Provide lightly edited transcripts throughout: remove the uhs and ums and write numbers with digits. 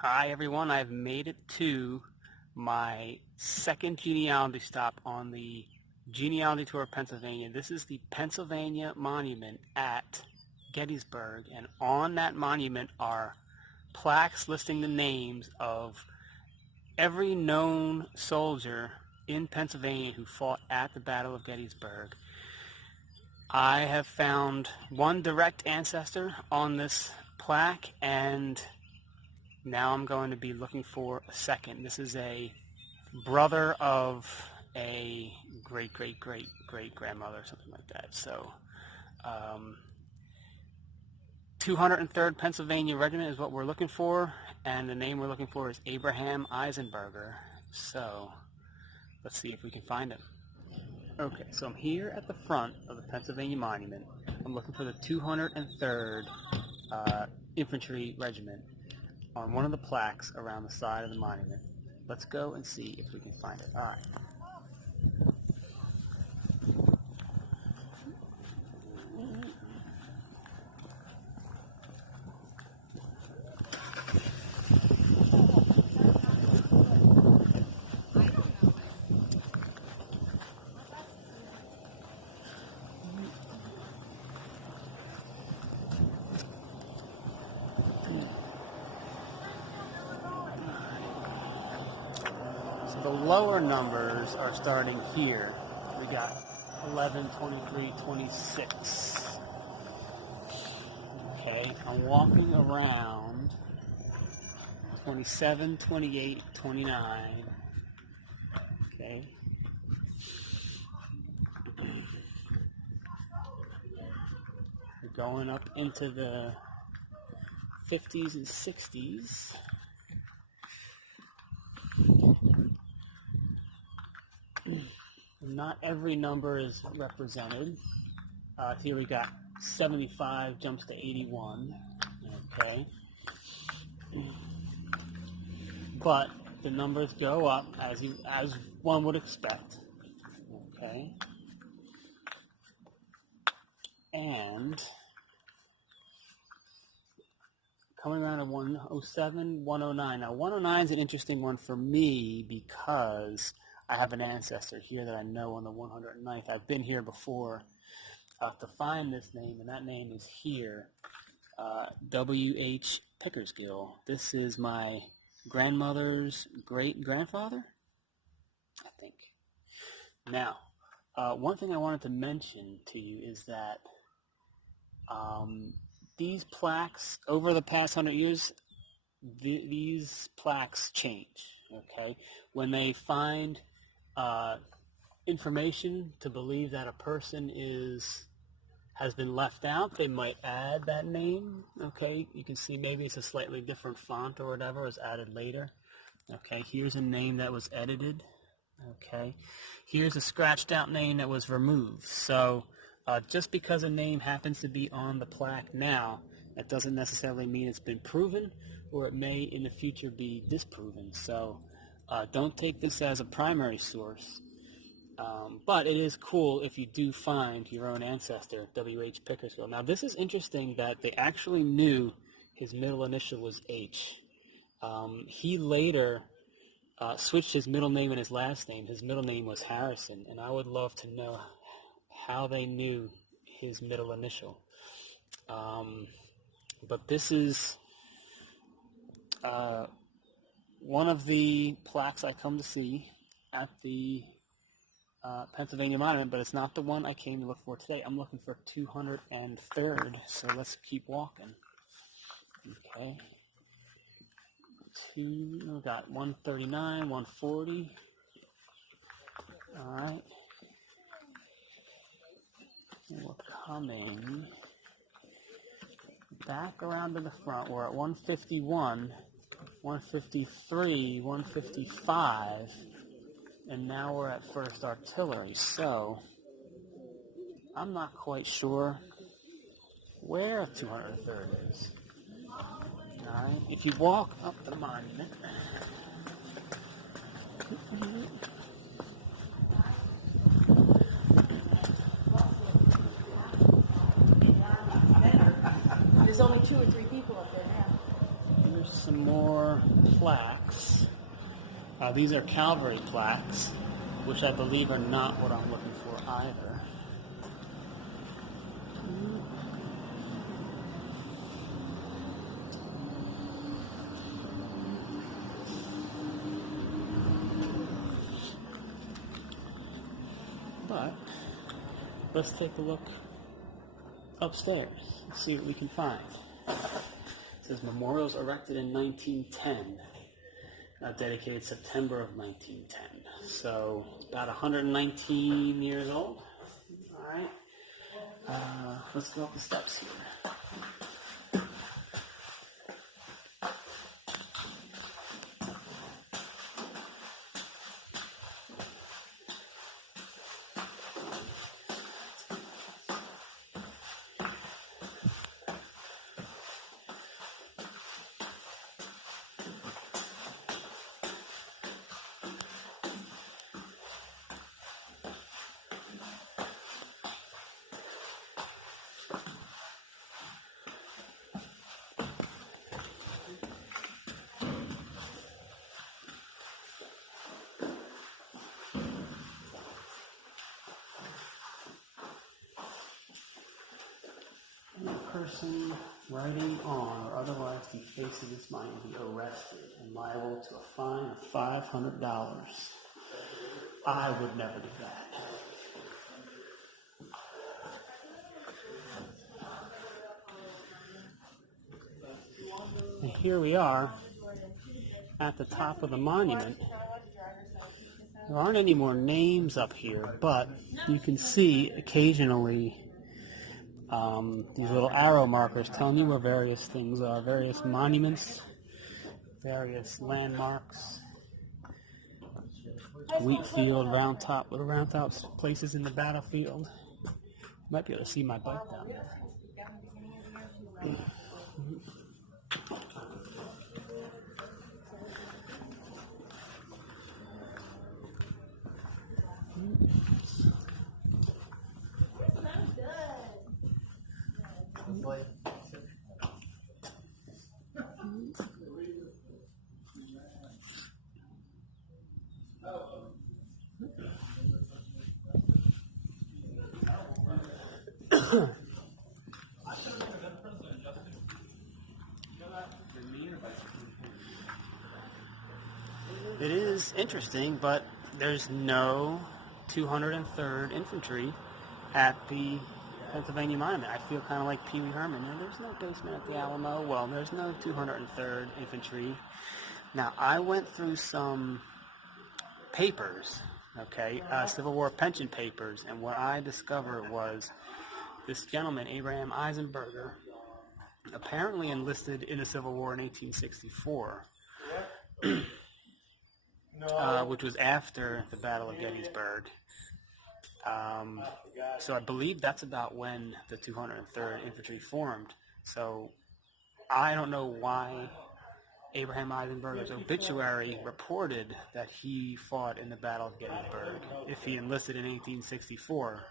Hi everyone, I've made it to my second genealogy stop on the Genealogy Tour of Pennsylvania. This is the Pennsylvania Monument at Gettysburg, and on that monument are plaques listing the names of every known soldier in Pennsylvania who fought at the Battle of Gettysburg. I have found one direct ancestor on this plaque, and now I'm going to be looking for a second. This is a brother of a great-great-great-great-grandmother, something like that. So 203rd Pennsylvania Regiment is what we're looking for, and the name we're looking for is Abraham Eisenberger. So let's see if we can find him. Okay, so I'm here at the front of the Pennsylvania Monument. I'm looking for the 203rd Infantry Regiment on one of the plaques around the side of the monument. Let's go and see if we can find it. All right. The lower numbers are starting here. We got 11, 23, 26. Okay, I'm walking around 27, 28, 29. Okay. We're going up into the 50s and 60s. Not every number is represented. Here we got 75 jumps to 81. Okay. But the numbers go up as one would expect. Okay. And coming around to 107, 109. Now 109 is an interesting one for me because I have an ancestor here that I know on the 109th. I've been here before to find this name, and that name is here, W.H. Pickersgill. This is my grandmother's great-grandfather, I think. Now, one thing I wanted to mention to you is that these plaques, over the past 100 years, these plaques change, okay? When they find information to believe that a person has been left out, they might add that name. Okay, you can see maybe it's a slightly different font or whatever was added later. Okay, here's a name that was edited. Okay, here's a scratched out name that was removed. So just because a name happens to be on the plaque now, that doesn't necessarily mean it's been proven, or it may in the future be disproven. So don't take this as a primary source, but it is cool if you do find your own ancestor, W.H. Pickersgill. Now, this is interesting that they actually knew his middle initial was H. He later switched his middle name and his last name. His middle name was Harrison, and I would love to know how they knew his middle initial. But this is one of the plaques I come to see at the Pennsylvania Monument, but it's not the one I came to look for today. I'm looking for 203rd, so let's keep walking. Okay. We got 139, 140. All right. And we're coming back around to the front. We're at 151. 153, 155, and now we're at 1st Artillery. So I'm not quite sure where 203rd is. All right, if you walk up the monument, there's only 2 or 3 people up there now. There's some more plaques. These are cavalry plaques, which I believe are not what I'm looking for either. But let's take a look upstairs and see what we can find. It says memorials erected in 1910, dedicated September of 1910. So about 119 years old. All right, let's go up the steps here. Person writing on or otherwise defacing this mine will be arrested and liable to a fine of $500. I would never do that. And here we are at the top of the monument. There aren't any more names up here, but you can see occasionally these little arrow markers telling you where various things are, various monuments, various landmarks, wheat field, round top, little round tops, places in the battlefield. You might be able to see my bike down there. It is interesting, but there's no 203rd Infantry at the Pennsylvania Monument. I feel kind of like Pee Wee Herman. There's no basement at the Alamo. Well, there's no 203rd Infantry. Now, I went through some papers, okay, Civil War pension papers, and what I discovered was this gentleman, Abraham Eisenberger, apparently enlisted in the Civil War in 1864. Which was after the Battle of Gettysburg. So I believe that's about when the 203rd Infantry formed. So I don't know why Abraham Eisenberger's obituary reported that he fought in the Battle of Gettysburg if he enlisted in 1864,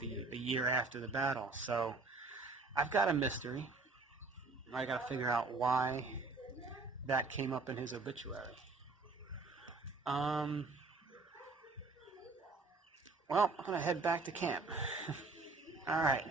the year after the battle. So I've got a mystery. I got to figure out why that came up in his obituary. Well, I'm going to head back to camp. All right.